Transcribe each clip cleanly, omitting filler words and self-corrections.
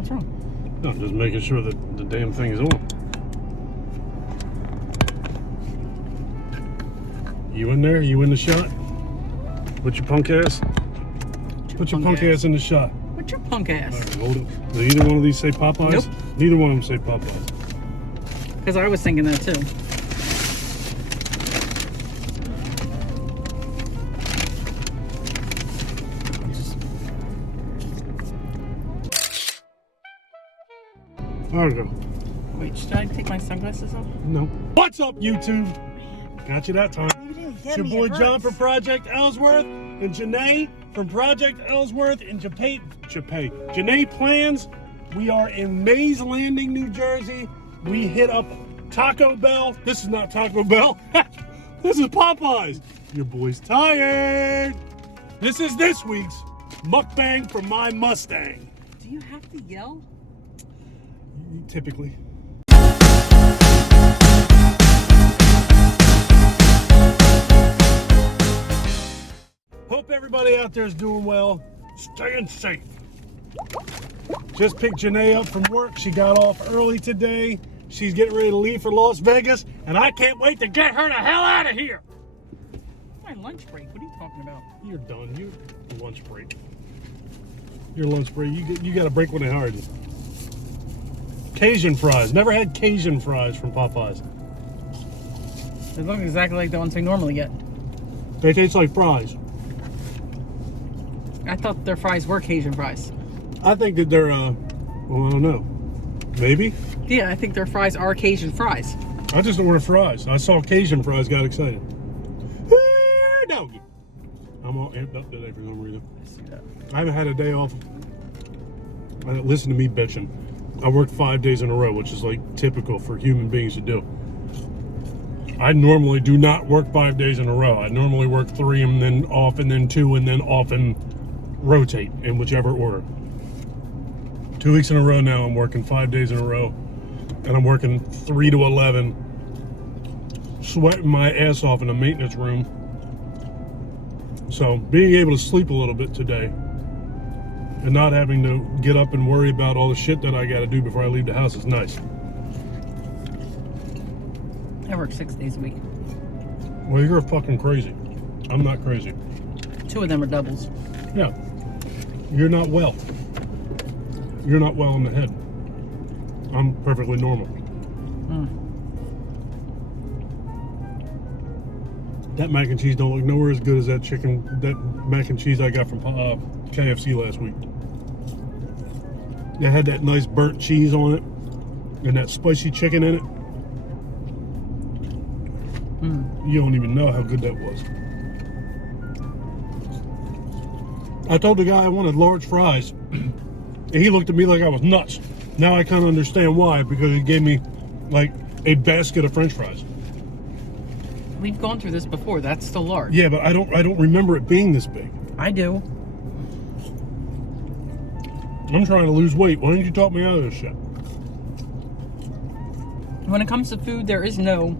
What's wrong? No, I'm just making sure that the damn thing is on. You in there? You in the shot? Put your punk ass. Put your punk ass in the shot. What's your punk ass? All right, hold it. Does either one of these say Popeyes? Nope. Neither one of them say Popeyes. Because I was thinking that too. There we go. Wait, should I take my sunglasses off? No. What's up, YouTube? Got you that time. It's your boy John from Project Ellsworth and Janay from Project Ellsworth and Janay Plans. We are in Mays Landing, New Jersey. We hit up Taco Bell. This is not Taco Bell. This is Popeyes. Your boy's tired. This is this week's mukbang for my Mustang. Do you have to yell? Typically. Hope everybody out there is doing well, staying safe. Just picked Janay up from work. She got off early today. She's getting ready to leave for Las Vegas, and I can't wait to get her the hell out of here. My lunch break. What are you talking about? You're done. Your lunch break. Your lunch break. You got a break when they hired you. Cajun fries. Never had Cajun fries from Popeyes. They look exactly like the ones I normally get. They taste like fries. I thought their fries were Cajun fries. I think that they're, well, I don't know. Maybe? Yeah, I think their fries are Cajun fries. I just ordered fries. I saw Cajun fries, got excited. Doggy. I'm all amped up today for some reason. I see that. I haven't had a day off. Listen to me bitching. I worked 5 days in a row, which is like typical for human beings to do. I normally do not work 5 days in a row. I normally work 3 and then off and then 2 and then off and rotate in whichever order. 2 weeks in a row now, I'm working 5 days in a row. And I'm working 3 to 11, sweating my ass off in the maintenance room. So being able to sleep a little bit today and not having to get up and worry about all the shit that I got to do before I leave the house is nice. I work 6 days a week. Well, you're fucking crazy. I'm not crazy. 2 of them are doubles. Yeah. You're not well. You're not well in the head. I'm perfectly normal. That mac and cheese don't look nowhere as good as that mac and cheese I got from KFC last week. It had that nice burnt cheese on it and that spicy chicken in it. You don't even know how good that was. I told the guy I wanted large fries, and he looked at me like I was nuts. Now I kind of understand why, because he gave me like a basket of French fries. We've gone through this before. That's still large. Yeah, but I don't remember it being this big. I do. I'm trying to lose weight. Why didn't you talk me out of this shit? When it comes to food, there is no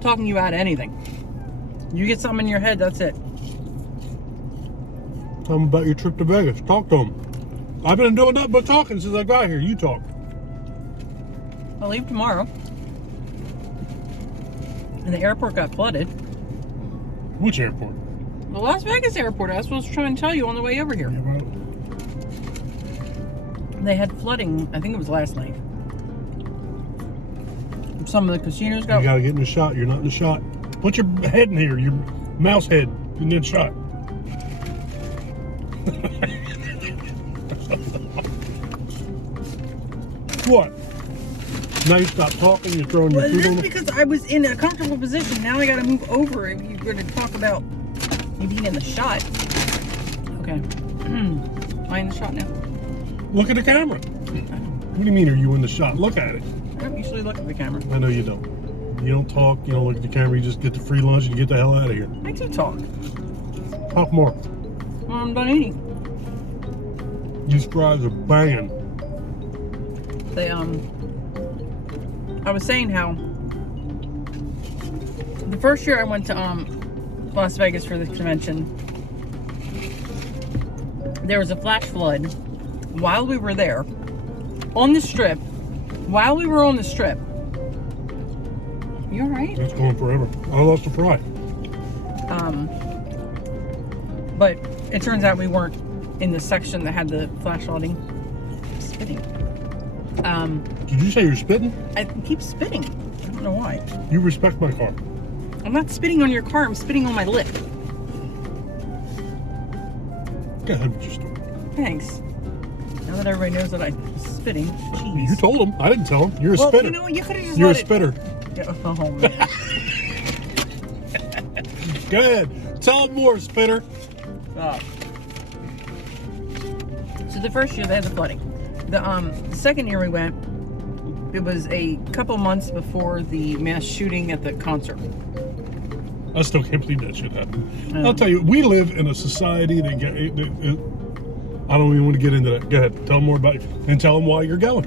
talking you out of anything. You get something in your head, that's it. Tell them about your trip to Vegas. Talk to them. I've been doing nothing but talking since I got here. You talk. I'll leave tomorrow. And the airport got flooded. Which airport? The Las Vegas airport. I was supposed to try and tell you on the way over here. Yeah, well, They had flooding, I think it was last night. Some of the casinos got... You gotta get in the shot. You're not in the shot. Put your head in here. Your mouse head in the shot. What? Now you stop talking, you're throwing your food on That's because I was in a comfortable position. Now I gotta move over if you're gonna talk about me being in the shot. Okay. Am I in the shot now? Look at the camera. What do you mean, are you in the shot? Look at it. I don't usually look at the camera. I know you don't. You don't talk, you don't look at the camera, you just get the free lunch and get the hell out of here. I do talk. Talk more. Well, I'm done eating. These fries are banging. They, I was saying how the first year I went to Las Vegas for the convention, there was a flash flood while we were there, on the strip, while we were on the strip. You all right? It's going forever. I lost a fry. But it turns out we weren't in the section that had the flash flooding. Spitting. Did you say you're spitting? I keep spitting. I don't know why. You respect my car. I'm not spitting on your car. I'm spitting on my lip. Go ahead with your story. Thanks. Now that everybody knows that I'm spitting, jeez. You told him. I didn't tell him. You're a Well, spitter. you know what? You could have just You're a let it... spitter. Oh, man. Go ahead. Tell him more, spitter. Oh. So the first year they had the flooding. The second year we went, it was a couple months before the mass shooting at the concert. I still can't believe that shit happened. I'll tell you, we live in a society that I don't even want to get into that. Go ahead. Tell them more about it. And tell them why you're going.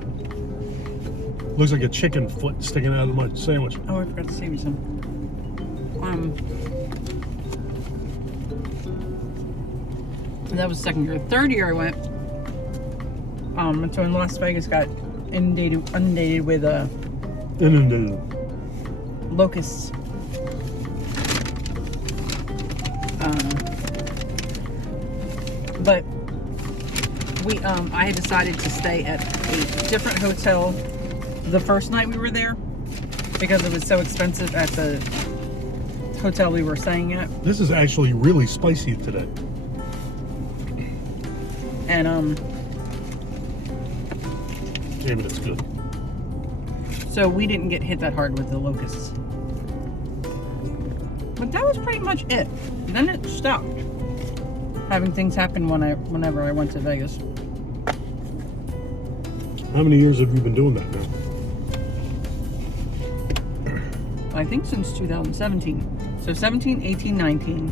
Looks like a chicken foot sticking out of my sandwich. Oh, I forgot to save you some. That was the second year. Third year I went. So in Las Vegas got inundated with locusts. But we I had decided to stay at a different hotel the first night we were there because it was so expensive at the hotel we were staying at. This is actually really spicy today. And Damn it, it's good. so we didn't get hit that hard with the locusts. But that was pretty much it. Then it stopped. Having things happen whenever I went to Vegas. How many years have you been doing that now? I think since 2017. So 17, 18, 19,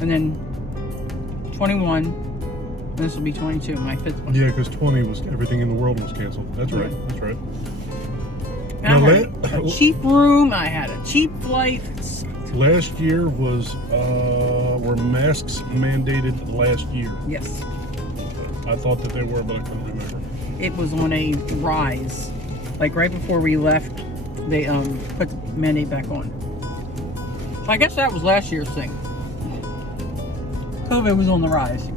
and then 21. And this will be 22, my fifth one. Yeah, because 20 was everything in the world was canceled. That's right. That's right. And I Now, had a cheap room. I had a cheap flight. last year was were masks mandated last year? Yes. I thought that they were, but I couldn't remember. It was on a rise. Like right before we left, they put the mandate back on. So I guess that was last year's thing. COVID was on the rise.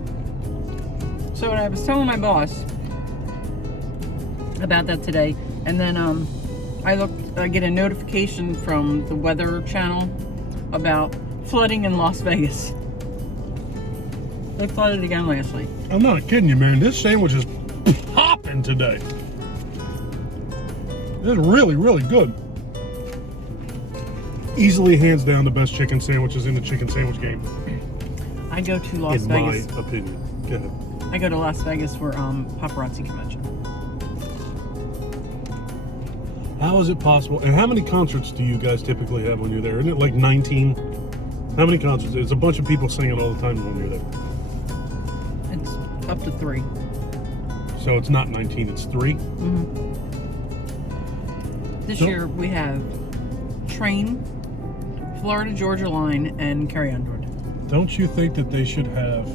So I was telling my boss about that today, and then I get a notification from the Weather Channel about flooding in Las Vegas. They flooded again last night. I'm not kidding you, man. This sandwich is popping today. It's really, really good. Easily, hands down, the best chicken sandwiches in the chicken sandwich game. I go to Las in Vegas. my opinion. Go ahead. I go to Las Vegas for paparazzi convention. How is it possible? And how many concerts do you guys typically have when you're there? Isn't it like 19? How many concerts? There's a bunch of people singing all the time when you're there. It's up to 3. So it's not 19, it's 3? Mm-hmm. This year we have Train, Florida Georgia Line, and Carry On Georgia. Don't you think that they should have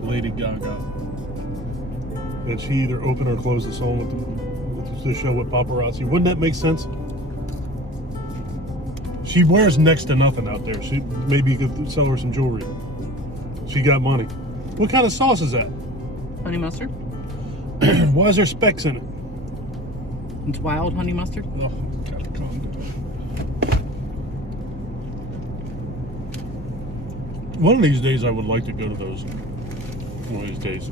Lady Gaga? And she either open or close the song with the show with paparazzi. Wouldn't that make sense? She wears next to nothing out there. She maybe you could sell her some jewelry. She got money. What kind of sauce is that? Honey mustard. Why is there specks in it? It's wild honey mustard. Oh, God, calm down. One of these days, I would like to go to those. One of these days.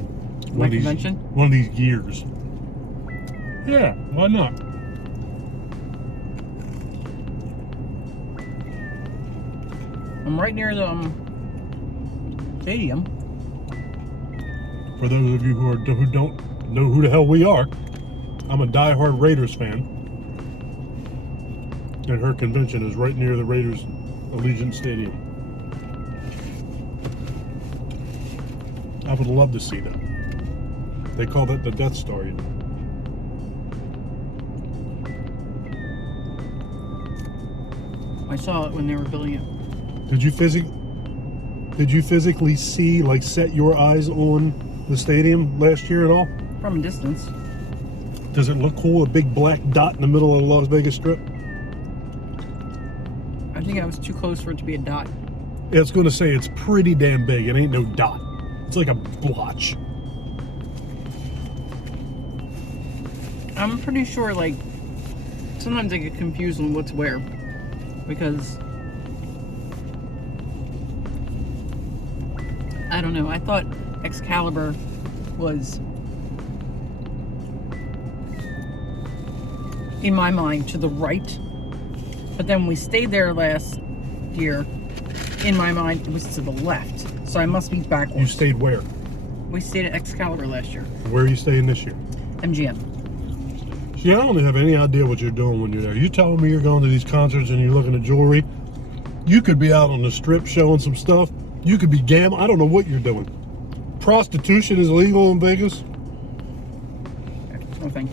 My convention? One of these years. Yeah, why not? I'm right near the stadium. For those of you who don't know who the hell we are, I'm a diehard Raiders fan. And her convention is right near the Raiders Allegiant Stadium. I would love to see that. They call that the Death Star. You know? I saw it when they were building it. Did you physically see, like, set your eyes on the stadium last year at all? From a distance. Does it look cool? A big black dot in the middle of the Las Vegas Strip? I think I was too close for it to be a dot. Yeah, it's going to say it's pretty damn big. It ain't no dot. It's like a blotch. I'm pretty sure, like, sometimes I get confused on what's where. Because, I don't know, I thought Excalibur was, in my mind, to the right. But then we stayed there last year. In my mind, it was to the left. So I must be backwards. You stayed where? We stayed at Excalibur last year. Where are you staying this year? MGM. See, I don't have any idea what you're doing when you're there. You telling me you're going to these concerts and you're looking at jewelry? You could be out on the strip showing some stuff. You could be gambling. I don't know what you're doing. Prostitution is legal in Vegas. No thing.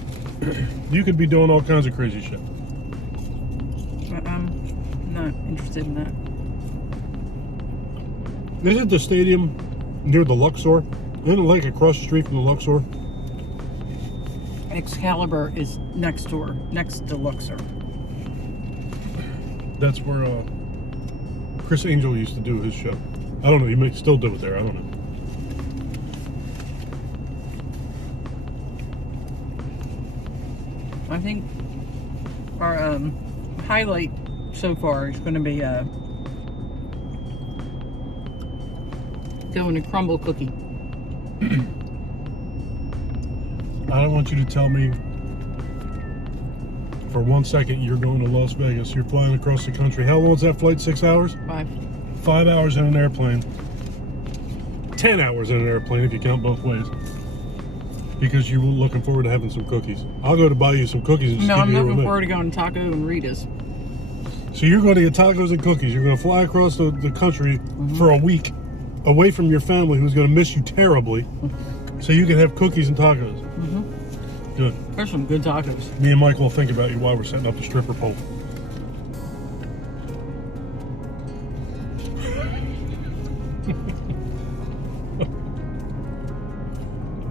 You could be doing all kinds of crazy shit. I'm not interested in that. Isn't the stadium near the Luxor? Isn't it like across the street from the Luxor? Excalibur is next door, next to Luxor. That's where Chris Angel used to do his show. I don't know. He may still do it there. I don't know. I think our highlight so far is going to be going to Crumble Cookie. I don't want you to tell me for 1 second you're going to Las Vegas. You're flying across the country. How long is that flight? 6 hours? 5. 5 hours in an airplane. 10 hours in an airplane if you count both ways. Because you were looking forward to having some cookies. I'll go to buy you some cookies and just No, keep I'm you here looking with me. forward to going to Taco and Rita's. So you're going to get tacos and cookies. You're going to fly across the country for a week away from your family who's going to miss you terribly so you can have cookies and tacos. Good. There's some good tacos. Me and Michael will think about you while we're setting up the stripper pole.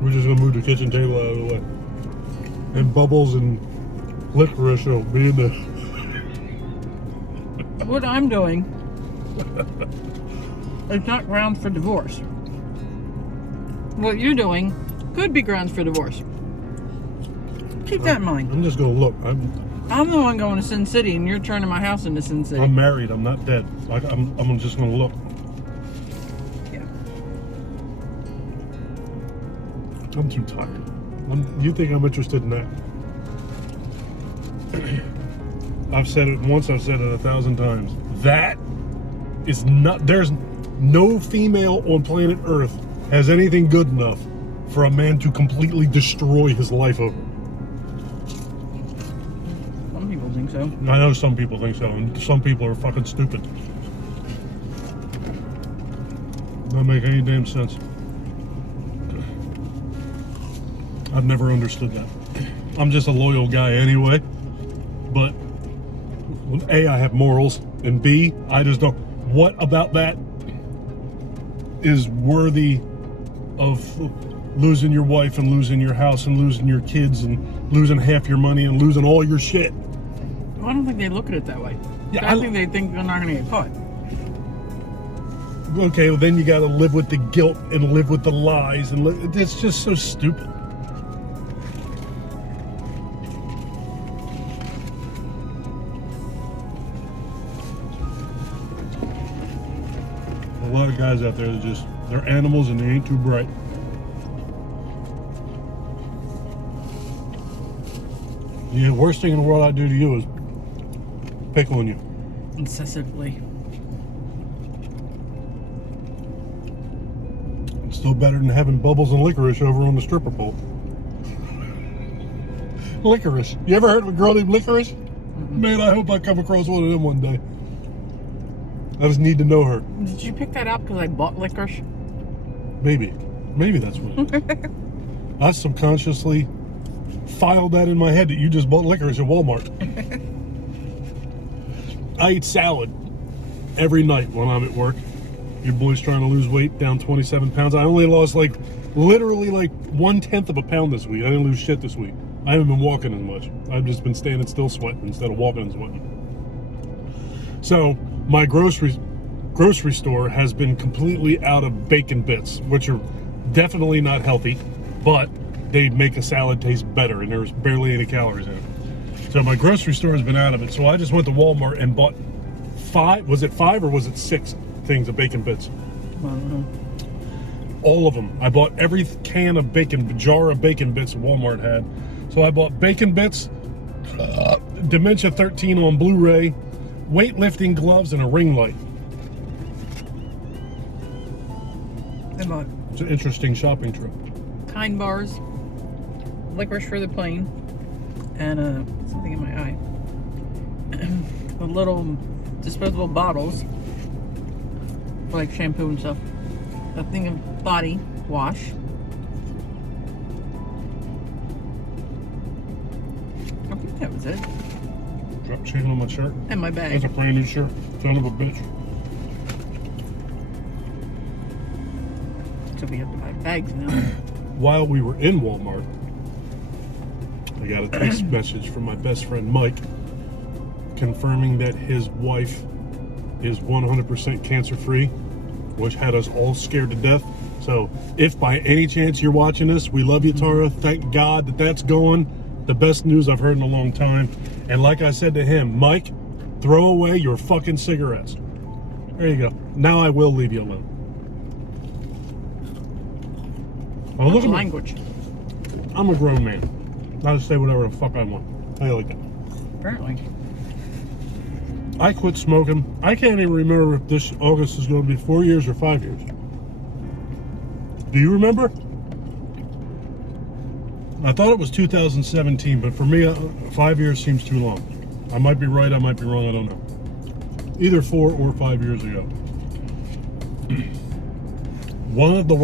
We're just going to move the kitchen table out of the way. And Bubbles and Licorice will be in the... What I'm doing is not grounds for divorce. What you're doing could be grounds for divorce. Keep that in mind. I'm just going to look. I'm the one going to Sin City, and you're turning my house into Sin City. I'm married. I'm not dead. I'm just going to look. Yeah. I'm too tired. You think I'm interested in that? I've said it once, I've said it 1,000 times. That is not, there's no female on planet Earth has anything good enough for a man to completely destroy his life over. Some people think so. I know some people think so, and some people are fucking stupid. Don't make any damn sense. I've never understood that. I'm just a loyal guy anyway, but A, I have morals, and B, I just don't. What about that is worthy of losing your wife and losing your house and losing your kids and losing half your money and losing all your shit? Well, I don't think they look at it that way. Yeah, I think they think they're not going to get caught. Okay, well then you got to live with the guilt and live with the lies, and it's just so stupid. A lot of guys out there that they're animals and they ain't too bright. The worst thing in the world I do to you is pickling you. Incessantly. It's still better than having Bubbles and Licorice over on the stripper pole. Licorice. You ever heard of a girl named Licorice? Man, I hope I come across one of them one day. I just need to know her. Did you pick that up because I bought licorice? Maybe. Maybe that's what it is. I subconsciously filed that in my head that you just bought licorice at Walmart. I eat salad every night when I'm at work. Your boy's trying to lose weight, down 27 pounds. I only lost literally 1/10 of a pound this week. I didn't lose shit this week. I haven't been walking as much. I've just been standing still sweating instead of walking and sweating. So my grocery store has been completely out of bacon bits, which are definitely not healthy, but they make a salad taste better, and there's barely any calories in it. So my grocery store has been out of it. So I just went to Walmart and bought 5, was it 5 or was it 6 things of bacon bits? All of them. I bought every jar of bacon bits Walmart had. So I bought bacon bits, Dementia 13 on Blu-ray, weightlifting gloves, and a ring light. It's an interesting shopping trip. Kind bars, licorice for the plane, and something in my eye. The little disposable bottles for like shampoo and stuff. A thing of body wash. I think that was it. Drop chain on my shirt. And my bag. That's a brand new shirt. Son of a bitch. So we have to buy bags now. While we were in Walmart, I got a text message from my best friend Mike confirming that his wife is 100% cancer-free, which had us all scared to death. So if by any chance you're watching this, we love you, Tara. Thank God that that's going. The best news I've heard in a long time. And like I said to him, Mike, throw away your fucking cigarettes. There you go. Now I will leave you alone. Well, look at language. I'm a grown man. I'll just say whatever the fuck I want. How you like that? Apparently. I quit smoking. I can't even remember if this August is going to be 4 years or 5 years. Do you remember? I thought it was 2017, but for me, 5 years seems too long. I might be right, I might be wrong, I don't know. Either 4 or 5 years ago. One of the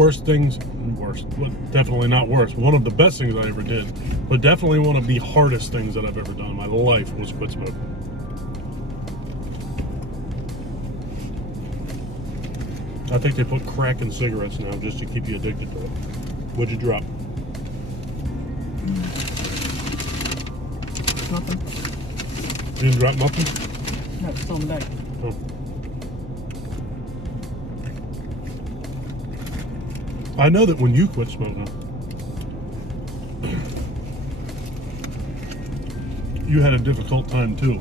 definitely not worst, one of the best things I ever did, but definitely one of the hardest things that I've ever done in my life was quit smoking. I think they put crack in cigarettes now just to keep you addicted to it. What'd you drop? Nothing. You didn't drop nothing? No, it's still in the bag. Oh. I know that when you quit smoking, you had a difficult time too.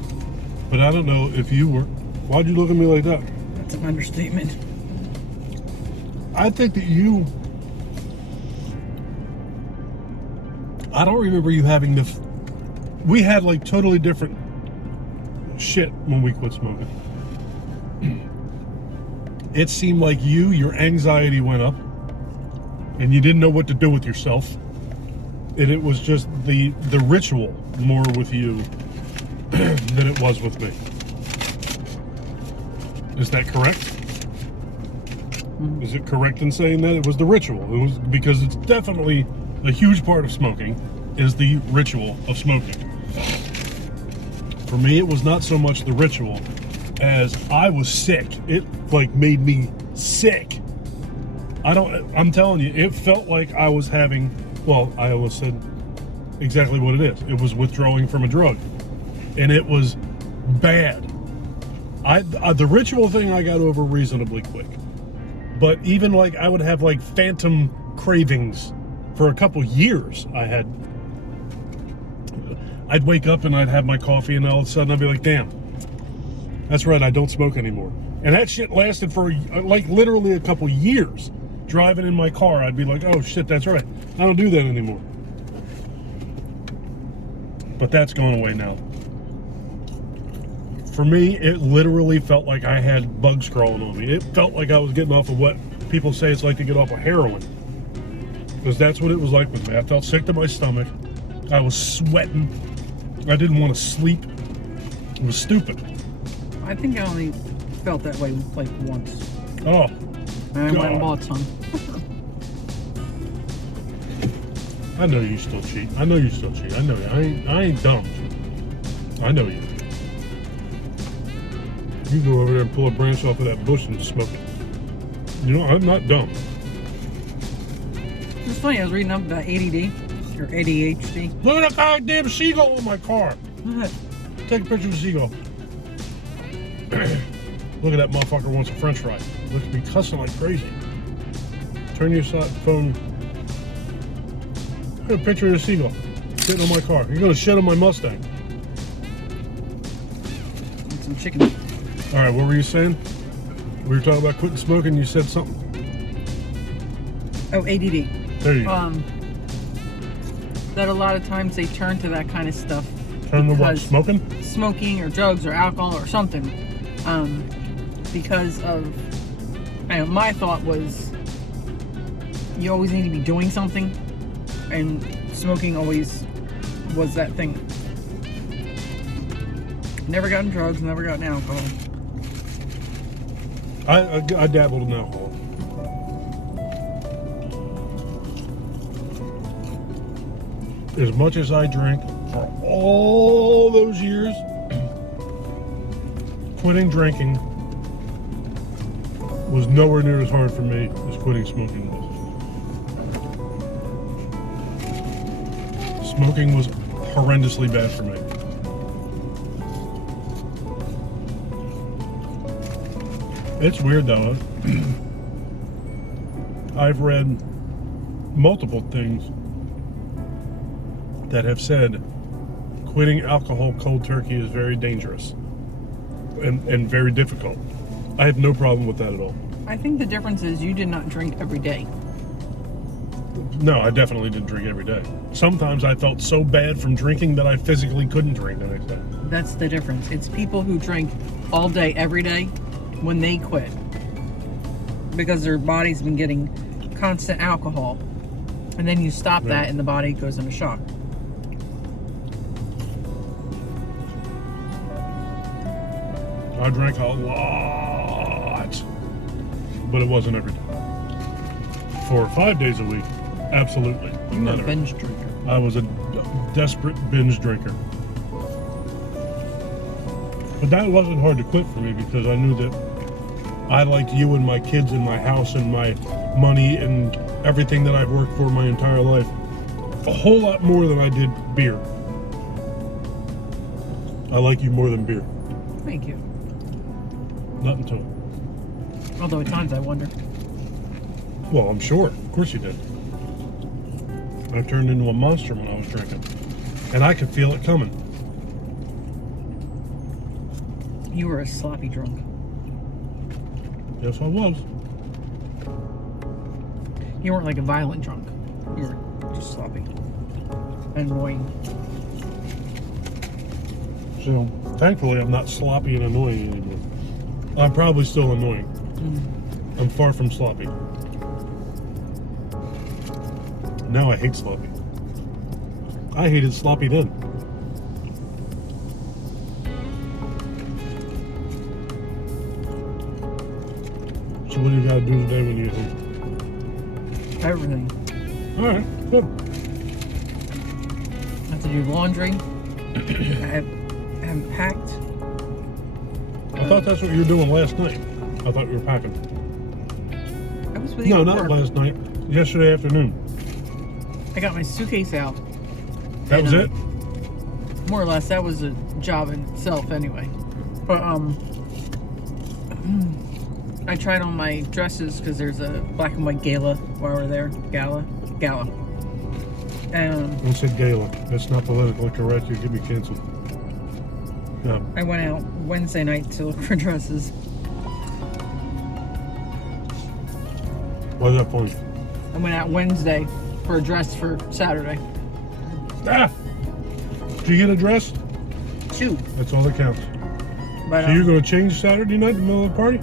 But I don't know if you were. Why'd you look at me like that? That's an understatement. I think that I don't remember you having we had like totally different shit when we quit smoking. It seemed like your anxiety went up and you didn't know what to do with yourself. And it was just the ritual more with you than it was with me. Is that correct? Mm-hmm. Is it correct in saying that it was the ritual? It was because it's definitely a huge part of smoking is the ritual of smoking. For me, it was not so much the ritual as I was sick. It like made me sick. I'm telling you, it felt like I was having, well, I always said exactly what it is. It was withdrawing from a drug. And it was bad. The ritual thing I got over reasonably quick. But even like I would have like phantom cravings for a couple years. I'd wake up and I'd have my coffee and all of a sudden I'd be like, damn, that's right, I don't smoke anymore. And that shit lasted for like literally a couple years. Driving in my car, I'd be like, oh shit, that's right, I don't do that anymore. But that's gone away now. For me, it literally felt like I had bugs crawling on me. It felt like I was getting off of what people say it's like to get off of heroin. Because that's what it was like with me. I felt sick to my stomach. I was sweating. I didn't want to sleep. It was stupid. I think I only felt that way like once. Oh, And I went and bought some. I know you still cheat. I know you still cheat. I know you. I ain't dumb. I know you. You go over there and pull a branch off of that bush and smoke it. You know, I'm not dumb. It's funny, I was reading up about ADD. Your ADHD. Look at that goddamn seagull on my car. What? Take a picture of the seagull. Look at that motherfucker wants a french fry. Looks to be cussing like crazy. Turn your phone. Look at a picture of the seagull sitting on my car. You're gonna shit on my Mustang. And some chicken. All right, what were you saying? We were talking about quitting smoking. You said something. Oh, ADD. There you go. That a lot of times they turn to that kind of stuff. Turn to what? because Smoking? Smoking or drugs or alcohol or something. Because of, my thought was, you always need to be doing something, and smoking always was that thing. Never gotten drugs, never gotten alcohol. I dabbled in alcohol. As much as I drank for all those years, quitting drinking was nowhere near as hard for me as quitting smoking was. Smoking was horrendously bad for me. It's weird though. I've read multiple things that have said quitting alcohol cold turkey is very dangerous and very difficult. I have no problem with that at all. I think the difference is you did not drink every day. No, I definitely didn't drink every day. Sometimes I felt so bad from drinking that I physically couldn't drink the next day. That's the difference. It's people who drink all day, every day, when they quit. Because their body's been getting constant alcohol. And then you stop that and the body goes into shock. I drank a lot, but it wasn't every day. 4 or 5 days a week, absolutely. You're a binge drinker. I was a desperate binge drinker. But that wasn't hard to quit for me because I knew that I liked you and my kids and my house and my money and everything that I've worked for my entire life a whole lot more than I did beer. I like you more than beer. Thank you. Nothing to it. Although at times I wonder. Well, I'm sure. Of course you did. I turned into a monster when I was drinking. And I could feel it coming. You were a sloppy drunk. Yes, I was. You weren't like a violent drunk. You were just sloppy. Annoying. So, thankfully, I'm not sloppy and annoying anymore. I'm probably still annoying. I'm far from sloppy. Now I hate sloppy. I hated sloppy then. So what do you gotta do today when you get home? Everything. Alright, good. I have to do laundry. I haven't packed. I thought that's what you were doing last night. I thought you were packing. I was with you No, at not work. last night. Yesterday afternoon. I got my suitcase out. That was it? More or less, that was a job in itself anyway. But I tried on my dresses because there's a black and white gala while we're there. Gala. And I said gala. That's not politically correct. You get me canceled. No. I went out Wednesday night to look for dresses. Why's that funny? I went out Wednesday for a dress for Saturday. Ah! Did you get a dress? 2. That's all that counts. But So you're going to change Saturday night in the middle of the party?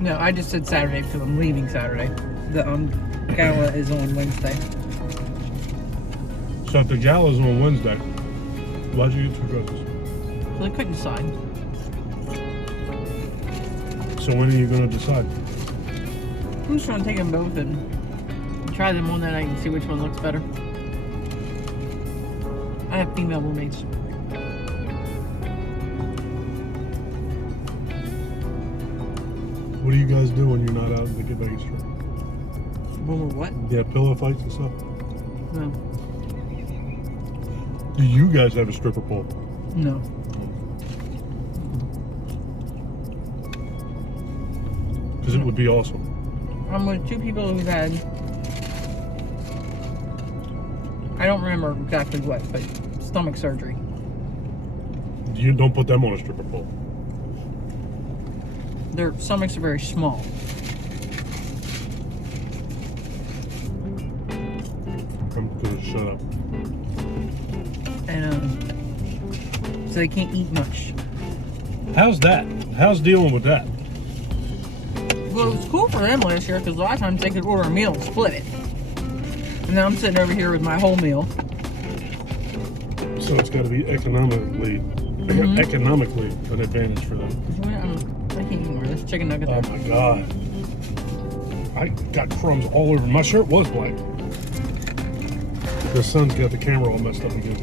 no, I just said Saturday because I'm leaving Saturday. The gala is on Wednesday. So if the gala's on Wednesday, why'd you get 2 dresses? So I couldn't decide. So when are you going to decide? I'm just trying to take them both and try them on that night and see which one looks better. I have female roommates. What do you guys do when you're not out in the Get Vegas trip? When we're what? Yeah, pillow fights and stuff? No. Do you guys have a stripper pole? No. Because it would be awesome. I'm with two people who've had, I don't remember exactly what, but stomach surgery. You don't put them on a stripper pole. Their stomachs are very small. I'm gonna shut up. And so they can't eat much. How's that? How's dealing with that? Well, it was cool for them last year because a lot of times they could order a meal and split it. And now I'm sitting over here with my whole meal. So it's got to be economically an advantage for them. I can't eat more. There's chicken nugget Oh there. my god! I got crumbs all over. My shirt was black. The sun's got the camera all messed up again.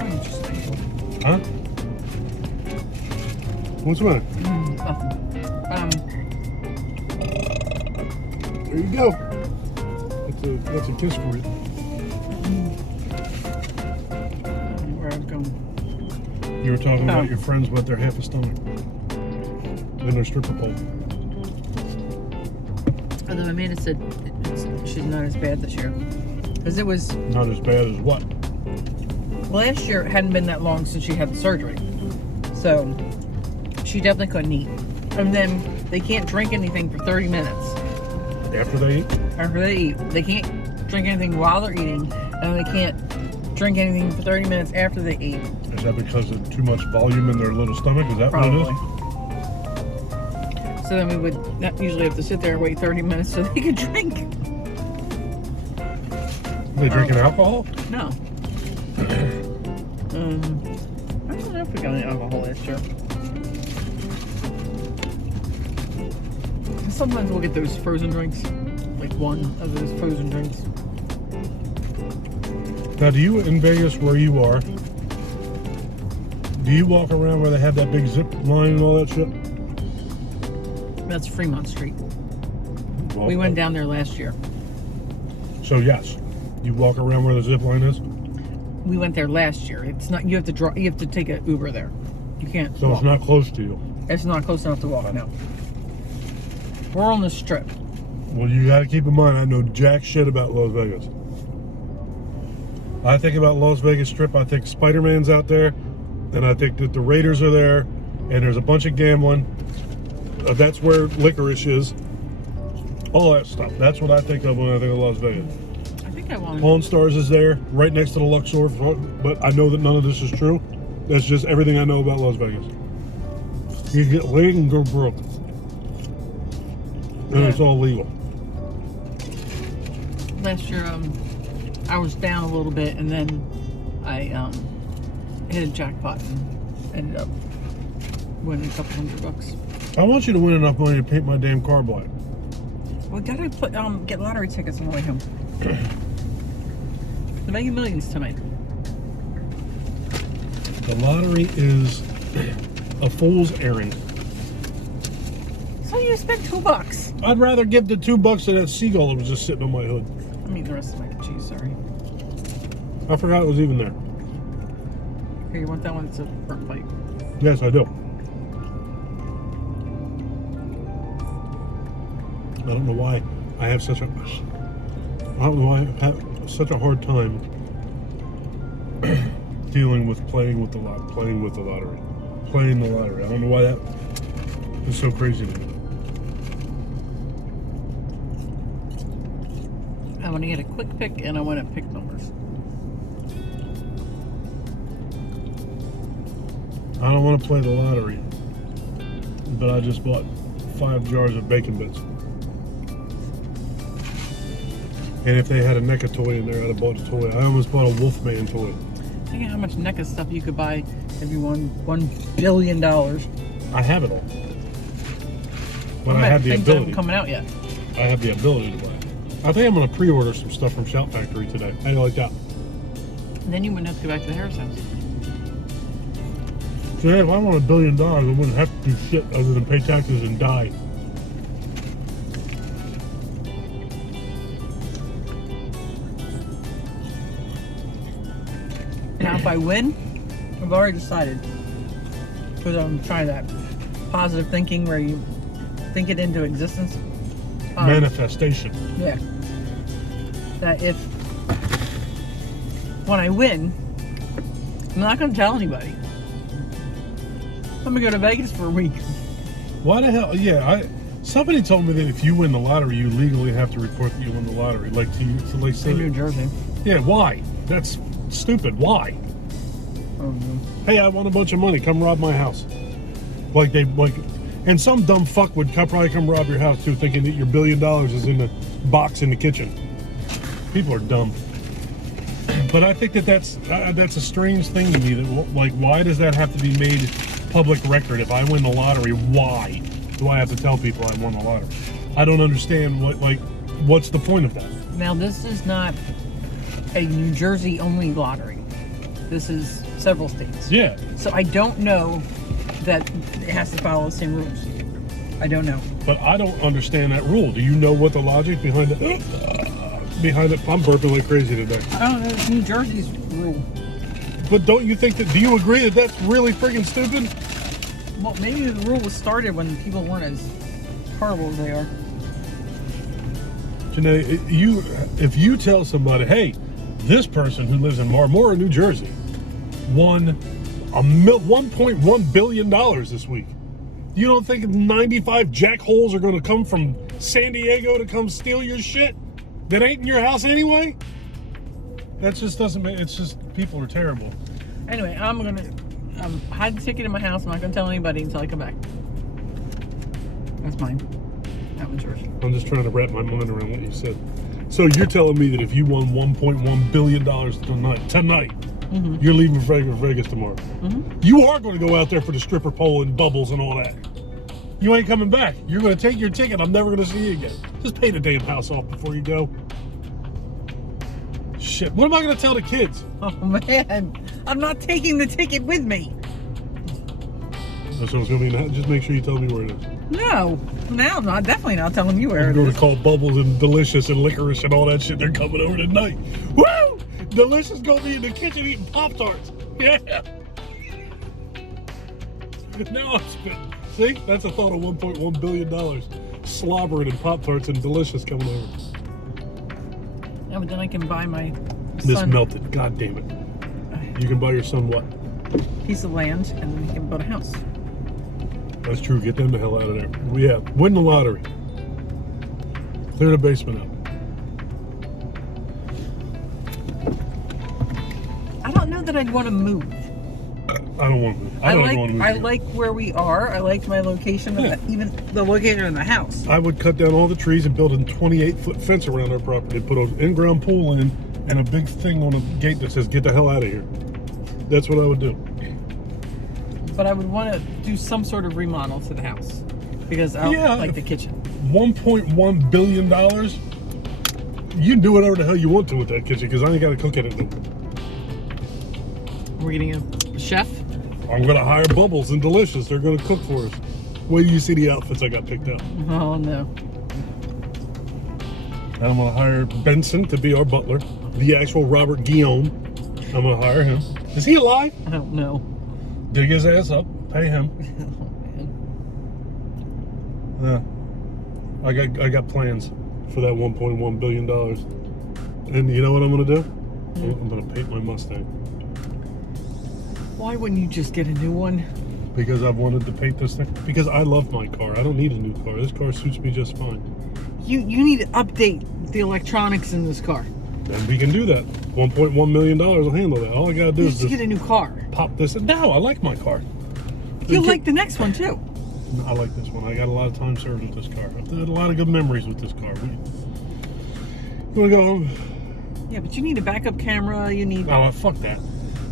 Interesting. Huh? What's the matter? Nothing. There you go. That's a kiss for you. Where I was going. You were talking about your friends with their half a stomach in their stripper pole. Although Amanda said she's not as bad this year. Because it was, Not as bad as what? last year it hadn't been that long since she had the surgery. So she definitely couldn't eat. And then they can't drink anything for 30 minutes. After they eat? After they eat. They can't drink anything while they're eating. And they can't drink anything for 30 minutes after they eat. Is that because of too much volume in their little stomach? Is that Probably. what it is? So then we would not usually have to sit there and wait 30 minutes so they could drink. They drinking alcohol? No. I don't know if we got any alcohol last year. Sometimes we'll get those frozen drinks. Like one of those frozen drinks. Now, do you, in Vegas where you are, do you walk around where they have that big zip line and all that shit? That's Fremont Street. Well, We went down there last year. So yes, you walk around where the zip line is? We went there last year. It's not, you have to draw, you have to take an Uber there. You can't So walk. it's not close to you. It's not close enough to walk, no. We're on the strip. Well, you got to keep in mind, I know jack shit about Las Vegas. I think about Las Vegas Strip, I think Spider-Man's out there, and I think that the Raiders are there, and there's a bunch of gambling. That's where licorice is. All that stuff. That's what I think of when I think of Las Vegas. I think I want. Pawn Stars is there, right next to the Luxor, but I know that none of this is true. That's just everything I know about Las Vegas. You get laid and go broke. And it's all legal. Last year, I was down a little bit, and then I hit a jackpot and ended up winning a couple $100. I want you to win enough money to paint my damn car black. We gotta get lottery tickets on the way home. The Mega Millions tonight. The lottery is a fool's errand. So you spent $2. I'd rather give the $2 to that seagull that was just sitting on my hood. I mean the rest of the mac and cheese. Sorry. I forgot it was even there. Here, you want that one? It's a burnt plate. Yes, I do. I don't know why I have such a hard time dealing with playing the lottery. I don't know why that is so crazy to me. I want to get a quick pick, and I want to pick numbers. I don't want to play the lottery, but I just bought 5 jars of bacon bits. And if they had a NECA toy in there, I'd have bought a toy. I almost bought a Wolfman toy. Think of how much NECA stuff you could buy if you won $1 billion. I have it all. But I have the things that haven't ability. coming out yet. I have the ability to buy it. I think I'm going to pre-order some stuff from Shout Factory today. How do you like that? And then you wouldn't have to go back to the Harris house. So yeah, if I won $1 billion, I wouldn't have to do shit other than pay taxes and die. Now, if I win, I've already decided, because I'm trying that positive thinking where you think it into existence. Manifestation. Yeah. That if, when I win, I'm not going to tell anybody. I'm going to go to Vegas for a week. Why the hell? Yeah, somebody told me that if you win the lottery, you legally have to report that you won the lottery. Like In New Jersey. Yeah, why? That's stupid. Why? Hey, I won a bunch of money. Come rob my house. And some dumb fuck would probably come rob your house too, thinking that your $1 billion is in the box in the kitchen. People are dumb. But I think that's a strange thing to me. That, like, why does that have to be made public record? If I win the lottery, why do I have to tell people I won the lottery? I don't understand what's the point of that? Now, this is not a New Jersey only lottery. This is several states. Yeah. So I don't know that it has to follow the same rules. I don't know. But I don't understand that rule. Do you know what the logic behind it? Behind it, I'm burping like crazy today. I don't know. It's New Jersey's rule. But don't you think that? Do you agree that that's really friggin' stupid? Well, maybe the rule was started when people weren't as horrible as they are. Janay, if you tell somebody, hey, this person who lives in Marmora, New Jersey, won $1.1 billion this week. You don't think 95 jackholes are going to come from San Diego to come steal your shit that ain't in your house anyway? That just doesn't make, it's just, people are terrible. Anyway, I'm going to hide the ticket in my house. I'm not going to tell anybody until I come back. That's mine. That one's yours. I'm just trying to wrap my mind around what you said. So you're telling me that if you won $1.1 billion tonight, mm-hmm. you're leaving for Vegas tomorrow. Mm-hmm. You are going to go out there for the stripper pole and bubbles and all that. You ain't coming back. You're going to take your ticket. I'm never going to see you again. Just pay the damn house off before you go. Shit. What am I going to tell the kids? Oh, man. I'm not taking the ticket with me. That's what it's going to be. Just make sure you tell me where it is. No. Now I'm not. Definitely not telling you where it is. I'm going to call Bubbles and Delicious and Licorice and all that shit. They're coming over tonight. Woo! Delicious going to be in the kitchen eating Pop-Tarts. Yeah. Now I'm spitting. See? That's a thought of $1.1 billion. Slobbering and Pop-Tarts and Delicious coming over. Yeah, but then I can buy my This son melted. God damn it. You can buy your son what? Piece of land, and then he can build a house. That's true. Get them the hell out of there. Yeah. Win the lottery. Clear the basement out. I don't know that I'd want to move. I don't want to move. I don't want to move. I like where we are. I like my location, Yeah. even the location in the house. I would cut down all the trees and build a 28-foot fence around our property, put an in-ground pool in, and a big thing on a gate that says, get the hell out of here. That's what I would do. But I would want to do some sort of remodel to the house, because I like the kitchen. $1.1 billion? You can do whatever the hell you want to with that kitchen, because I ain't got to cook anything. We're getting a chef? I'm going to hire Bubbles and Delicious. They're going to cook for us. Wait till you see the outfits I got picked out. Oh, no. And I'm going to hire Benson to be our butler. The actual Robert Guillaume. I'm going to hire him. Is he alive? I don't know. Dig his ass up. Pay him. Oh, man. Yeah. I got plans for that $1.1 billion. And you know what I'm going to do? I'm going to paint my Mustang. Why wouldn't you just get a new one? Because I've wanted to paint this thing. Because I love my car. I don't need a new car. This car suits me just fine. You need to update the electronics in this car. And we can do that. $1.1 million will handle that. All I got to do is just get a new car. Pop this. No, I like my car. You'll like the next one, too. No, I like this one. I got a lot of time served with this car. I've had a lot of good memories with this car. You want to go? Yeah, but you need a backup camera. You need... Oh, fuck that.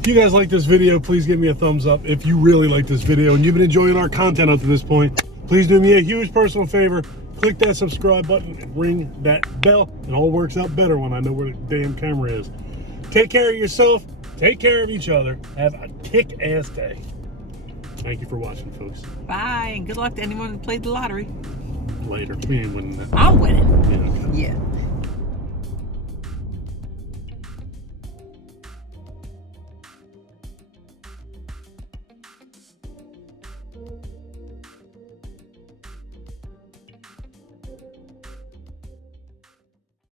If you guys like this video, please give me a thumbs up. If you really like this video and you've been enjoying our content up to this point, please do me a huge personal favor. Click that subscribe button and ring that bell. It all works out better when I know where the damn camera is. Take care of yourself. Take care of each other. Have a kick-ass day. Thank you for watching, folks. Bye, and good luck to anyone who played the lottery. Later. We ain't winning that. I'm winning. Yeah. Okay. Yeah.